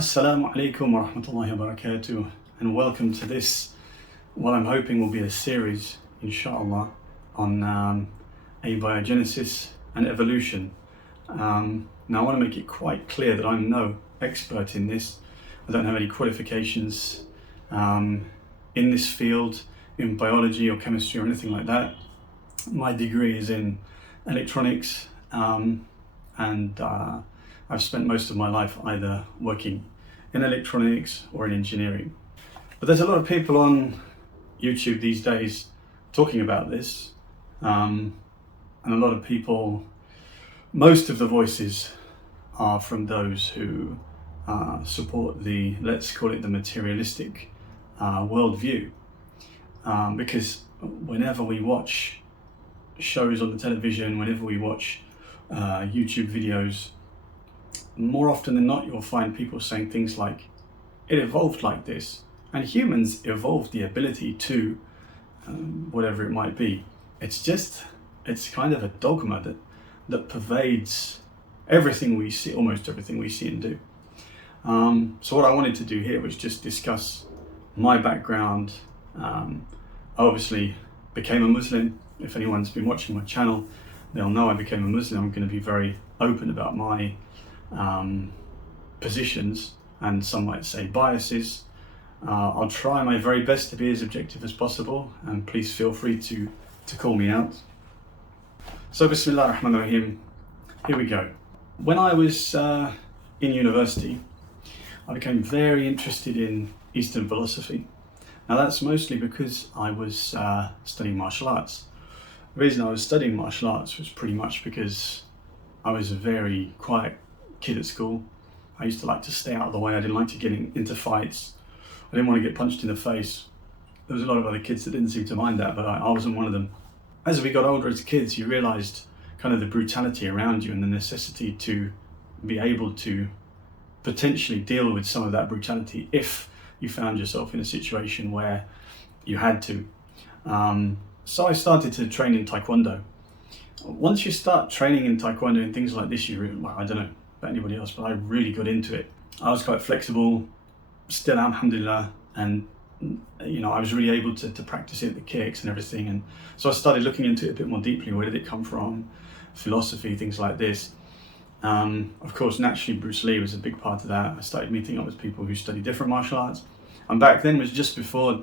Assalamu alaikum wa rahmatullahi wa barakatuh, and welcome to this, what I'm hoping will be a series, inshallah, on abiogenesis and evolution. Now I want to make it quite clear that I'm no expert in this. I don't have any qualifications in this field, in biology or chemistry or anything like that. My degree is in electronics, and I've spent most of my life either working in electronics or in engineering. But there's a lot of people on YouTube these days talking about this, and a lot of people, most of the voices are from those who support the, let's call it the materialistic worldview, because whenever we watch shows on the television, whenever we watch YouTube videos, more often than not you'll find people saying things like, it evolved like this, and humans evolved the ability to whatever it might be. It's kind of a dogma that pervades everything we see, almost everything we see and do. So what I wanted to do here was just discuss my background. I obviously became a Muslim. If anyone's been watching my channel, they'll know I became a Muslim. I'm going to be very open about my positions, and some might say biases. I'll try my very best to be as objective as possible, and please feel free to call me out. So Bismillah ar-Rahman ar-Rahim, here we go. When I was in university, I became very interested in Eastern philosophy. Now that's mostly because I was studying martial arts. The reason I was studying martial arts was pretty much because I was a very quiet kid at school. I used to like to stay out of the way. I didn't like to get into fights. I didn't want to get punched in the face. There was a lot of other kids that didn't seem to mind that, but I wasn't one of them. As we got older as kids, you realised kind of the brutality around you and the necessity to be able to potentially deal with some of that brutality if you found yourself in a situation where you had to. So I started to train in Taekwondo. Once you start training in Taekwondo and things like this, well, I don't know about anybody else, but I really got into it. I was quite flexible, still am, alhamdulillah, and I was really able to practice it, the kicks and everything. And so I started looking into it a bit more deeply. Where did it come from? Philosophy, things like this. Of course, naturally, Bruce Lee was a big part of that. I started meeting up with people who study different martial arts. And back then was just before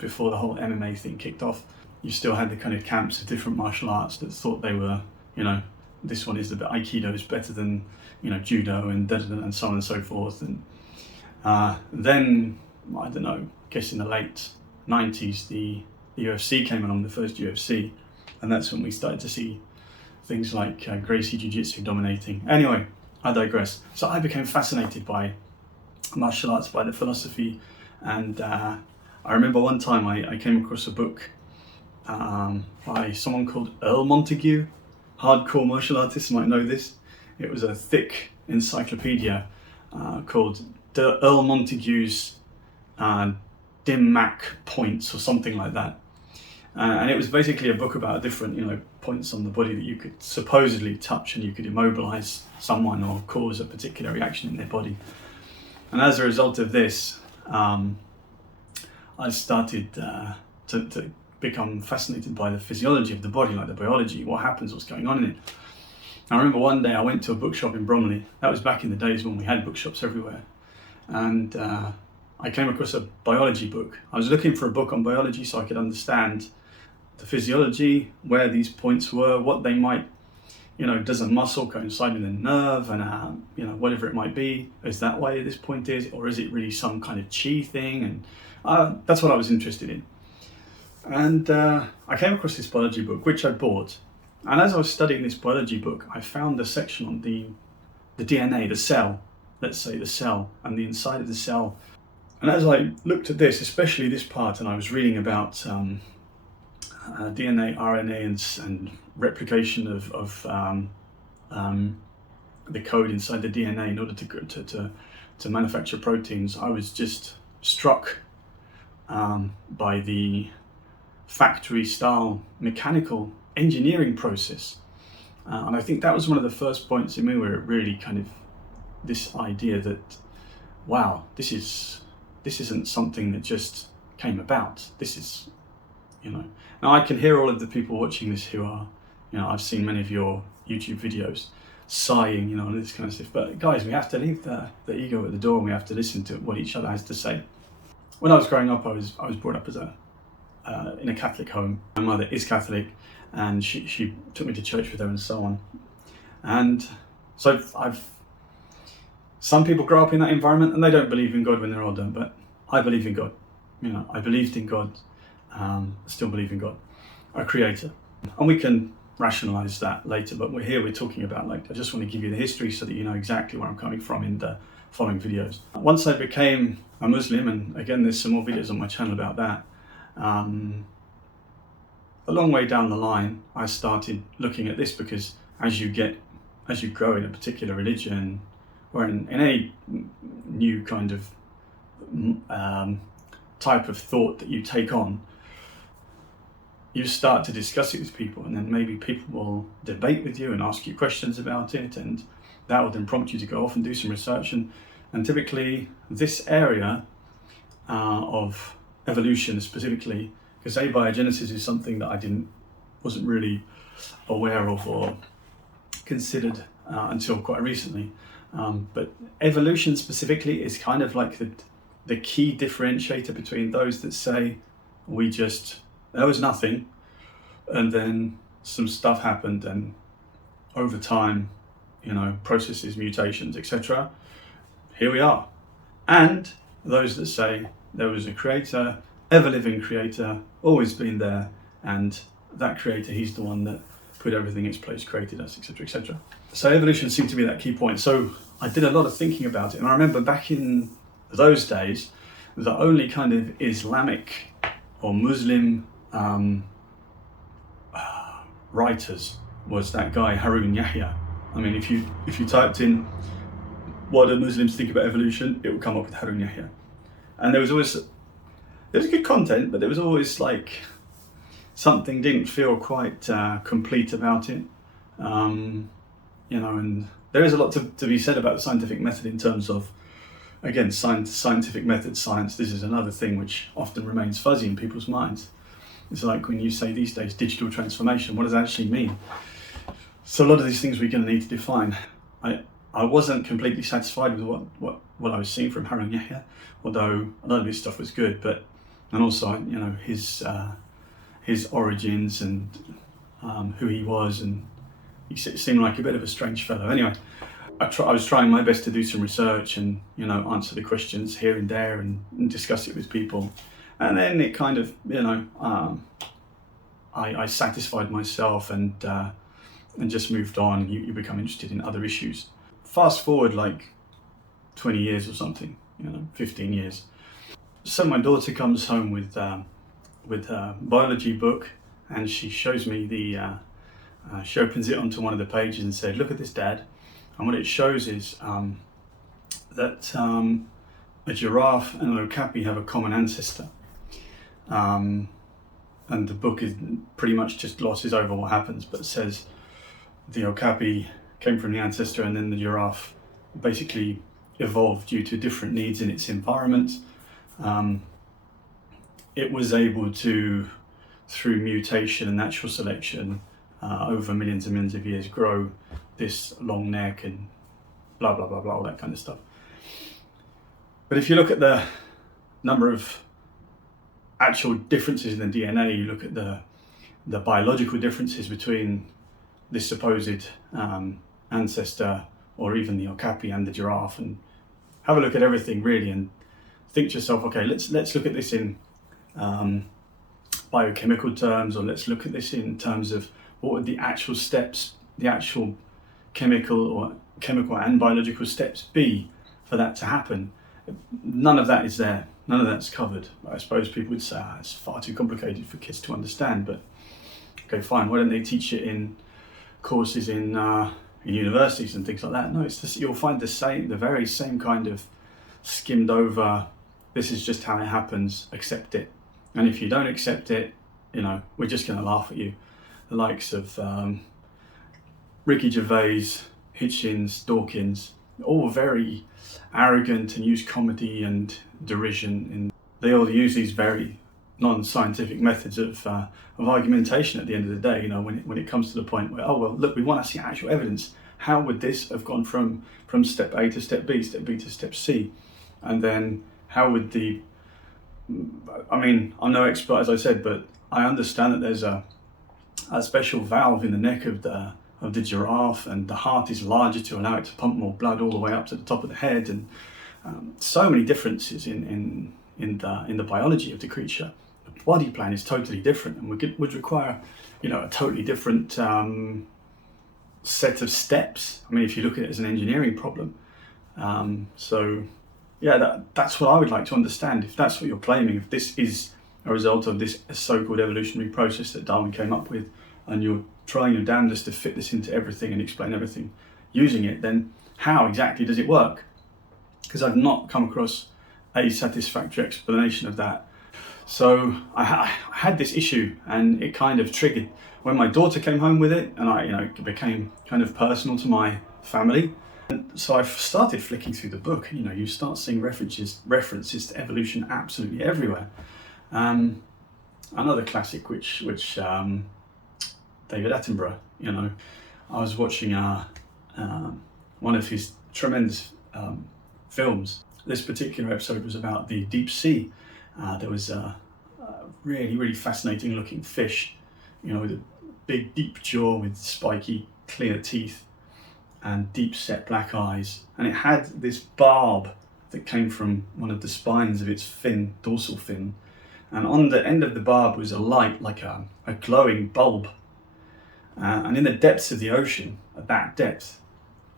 the whole MMA thing kicked off. You still had the kind of camps of different martial arts that thought they were, this one is the Aikido is better than, Judo and and so on and so forth. And then, I don't know, I guess in the late 90s, the UFC came along, the first UFC. And that's when we started to see things like Gracie Jiu-Jitsu dominating. Anyway, I digress. So I became fascinated by martial arts, by the philosophy. And I remember one time I came across a book by someone called Earl Montague. Hardcore martial artists might know this. It was a thick encyclopedia called Earl Montague's Dim Mak Points or something like that. And it was basically a book about different, points on the body that you could supposedly touch and you could immobilize someone or cause a particular reaction in their body. And as a result of this, I started to become fascinated by the physiology of the body, like the biology, what happens, what's going on in it. I remember one day I went to a bookshop in Bromley. That was back in the days when we had bookshops everywhere. And I came across a biology book. I was looking for a book on biology so I could understand the physiology, where these points were, what they might, does a muscle coincide with a nerve, and whatever it might be, is that way this point is, or is it really some kind of chi thing? And that's what I was interested in. And I came across this biology book, which I bought. And as I was studying this biology book, I found a section on the DNA, the cell, let's say the cell, and the inside of the cell. And as I looked at this, especially this part, and I was reading about DNA, RNA, and replication of the code inside the DNA in order to manufacture proteins, I was just struck by the factory-style mechanical engineering process. And I think that was one of the first points in me where it really kind of, this idea that wow, this isn't something that just came about. This is, now I can hear all of the people watching this who are, I've seen many of your YouTube videos sighing, and this kind of stuff. But guys, we have to leave the ego at the door, and we have to listen to what each other has to say. When I was growing up, I was brought up as in a Catholic home. My mother is Catholic, and she took me to church with her and so on. And so some people grow up in that environment and they don't believe in God when they're older, but I believe in God. I believed in God, still believe in God, our creator. And we can rationalize that later, but we're talking about, I just want to give you the history so that you know exactly where I'm coming from in the following videos. Once I became a Muslim, and again, there's some more videos on my channel about that, a long way down the line, I started looking at this, because as you grow in a particular religion, or in any new kind of type of thought that you take on, you start to discuss it with people, and then maybe people will debate with you and ask you questions about it, and that will then prompt you to go off and do some research. And typically this area of evolution specifically, because abiogenesis is something that I wasn't really aware of or considered until quite recently. But evolution specifically is kind of like the key differentiator between those that say there was nothing, and then some stuff happened, and over time, processes, mutations, etc. Here we are. And those that say there was a creator, ever-living creator, always been there, and that creator, he's the one that put everything in its place, created us, etc., etc. So evolution seemed to be that key point. So I did a lot of thinking about it, and I remember back in those days, the only kind of Islamic or Muslim writers was that guy Harun Yahya. I mean, if you typed in what do Muslims think about evolution, it would come up with Harun Yahya. And there was good content, but there was always something didn't feel quite complete about it. And there is a lot to be said about the scientific method in terms of, again, scientific method, science. This is another thing which often remains fuzzy in people's minds. It's like when you say these days digital transformation, what does that actually mean? So a lot of these things we're going to need to define. I wasn't completely satisfied with what I was seeing from Harun Yahya, although a lot of his stuff was good, and also his origins and who he was, and he seemed like a bit of a strange fellow. Anyway, I was trying my best to do some research and answer the questions here and there and discuss it with people, and then it kind of I satisfied myself and just moved on. You become interested in other issues. Fast forward 20 years or something, 15 years. So my daughter comes home with her biology book, and she shows me she opens it onto one of the pages and said, "Look at this, Dad." And what it shows is that a giraffe and an okapi have a common ancestor. And the book is pretty much just glosses over what happens, but it says the okapi came from the ancestor, and then the giraffe basically evolved due to different needs in its environment. It was able to, through mutation and natural selection, over millions and millions of years, grow this long neck and blah, blah, blah, blah, all that kind of stuff. But if you look at the number of actual differences in the DNA, you look at the biological differences between this supposed ancestor, or even the okapi and the giraffe, and have a look at everything really and think to yourself, okay, let's look at this in biochemical terms, or let's look at this in terms of what would the actual steps, the actual chemical and biological steps be for that to happen. None of that is there. None of that's covered. I suppose people would say, it's far too complicated for kids to understand, but okay, fine. Why don't they teach it in courses in universities and things like that? No, it's just, you'll find the very same kind of skimmed over, this is just how it happens, accept it. And if you don't accept it, we're just going to laugh at you. The likes of Ricky Gervais, Hitchens, Dawkins, all very arrogant and use comedy and derision, and they all use these very non-scientific methods of argumentation at the end of the day. You know, when it comes to the point where, oh well, look, we want to see actual evidence. How would this have gone from step A to step B to step C, and then how would the, I mean, I'm no expert as I said, but I understand that there's a special valve in the neck of the giraffe, and the heart is larger to allow it to pump more blood all the way up to the top of the head, and so many differences in the biology of the creature. The body plan is totally different, and would require, you know, a totally different set of steps. I mean, if you look at it as an engineering problem. So yeah, that's what I would like to understand. If that's what you're claiming, if this is a result of this so-called evolutionary process that Darwin came up with, and you're trying your damnedest to fit this into everything and explain everything using it, then how exactly does it work? Because I've not come across a satisfactory explanation of that. So I had this issue, and it kind of triggered when my daughter came home with it, and it became kind of personal to my family. And so I started flicking through the book, and you start seeing references to evolution absolutely everywhere. Another classic, which David Attenborough. I was watching one of his tremendous films. This particular episode was about the deep sea. There was a really, really fascinating looking fish, with a big deep jaw with spiky clear teeth and deep set black eyes. And it had this barb that came from one of the spines of its fin, dorsal fin. And on the end of the barb was a light, like a glowing bulb. And in the depths of the ocean, at that depth,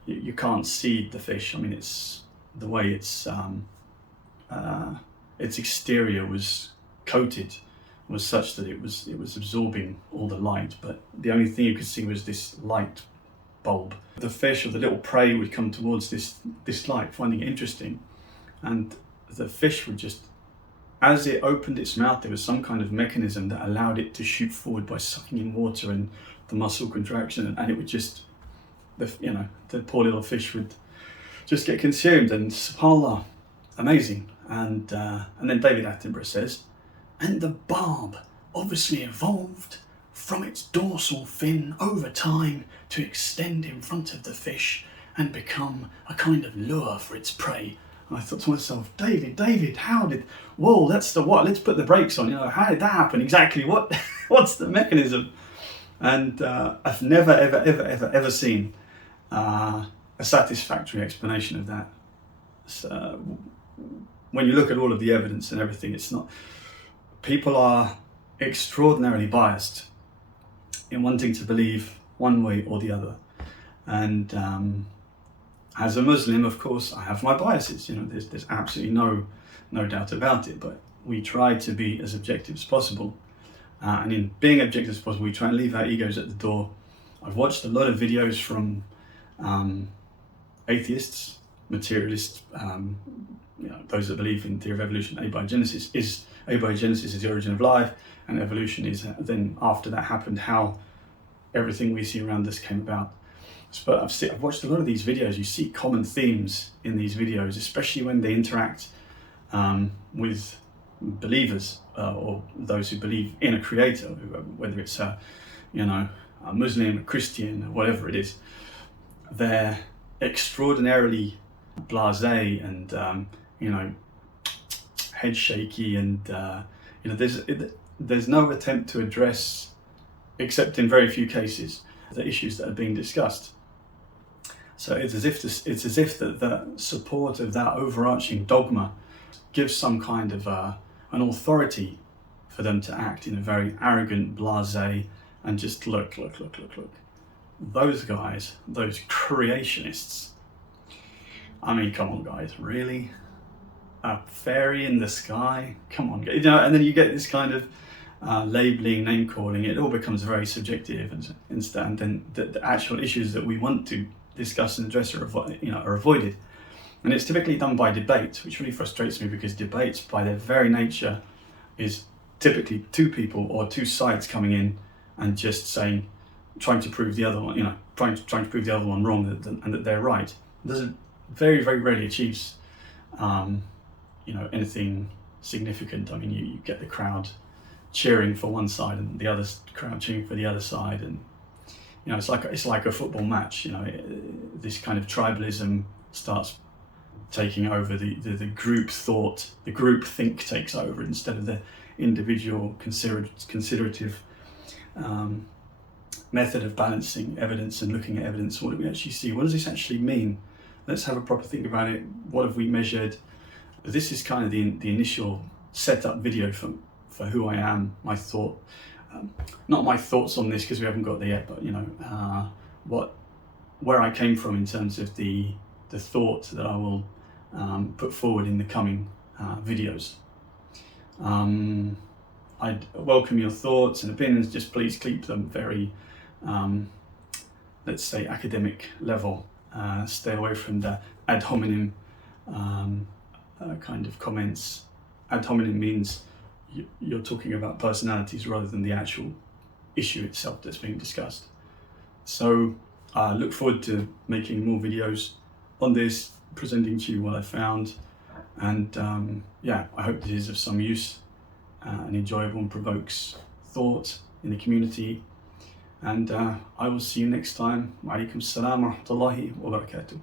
you can't see the fish. I mean, it's the way its exterior was coated was such that it was absorbing all the light, but the only thing you could see was this light bulb. The fish, or the little prey, would come towards this light, finding it interesting, and the fish would just, as it opened its mouth, there was some kind of mechanism that allowed it to shoot forward by sucking in water and the muscle contraction, and it would just, the poor little fish would just get consumed. And subhanAllah, amazing. And then David Attenborough says, and the barb obviously evolved from its dorsal fin over time to extend in front of the fish and become a kind of lure for its prey. And I thought to myself, David, that's the what? Let's put the brakes on. How did that happen? Exactly what? What's the mechanism? And I've never, ever seen a satisfactory explanation of that. So, when you look at all of the evidence and everything, it's not. People are extraordinarily biased in wanting to believe one way or the other. And as a Muslim, of course, I have my biases. There's absolutely no doubt about it. But we try to be as objective as possible. And in being objective as possible, we try and leave our egos at the door. I've watched a lot of videos from atheists, materialists, those that believe in theory of evolution. Abiogenesis is the origin of life, and evolution is then, after that happened, how everything we see around us came about. But I've watched a lot of these videos. You see common themes in these videos, especially when they interact with believers or those who believe in a creator, whether it's a Muslim, a Christian, or whatever it is. They're extraordinarily blasé and head shaky, and there's no attempt to address, except in very few cases, the issues that are being discussed. So it's as if the support of that overarching dogma gives some kind of an authority for them to act in a very arrogant, blasé, and just look. Those guys, those creationists. I mean, come on, guys, really? A fairy in the sky? Come on, and then you get this kind of labeling, name calling. It all becomes very subjective, and then the actual issues that we want to discuss and address are avoided. And it's typically done by debate, which really frustrates me, because debates, by their very nature, is typically two people or two sides coming in and just trying to prove the other one, trying to prove the other one wrong and that they're right. It very, very rarely achieves, anything significant. I mean, you get the crowd cheering for one side and the other crowd cheering for the other side, and it's like a football match. This kind of tribalism starts taking over, the group thought, the group think takes over instead of the individual considerative method of balancing evidence and looking at evidence. What do we actually see? What does this actually mean? Let's have a proper think about it. What have we measured? This is kind of the initial setup video for who I am, my thought, not my thoughts on this because we haven't got there yet, but where I came from in terms of the thought that I will put forward in the coming videos. I'd welcome your thoughts and opinions. Just please keep them very, let's say, academic level. Stay away from the ad hominem kind of comments. Ad hominem means you're talking about personalities rather than the actual issue itself that's being discussed. So I look forward to making more videos on this, presenting to you what I found, and I hope this is of some use and enjoyable and provokes thought in the community. And I will see you next time. Wa alaikum salam wa rahmatullahi wa barakatuh.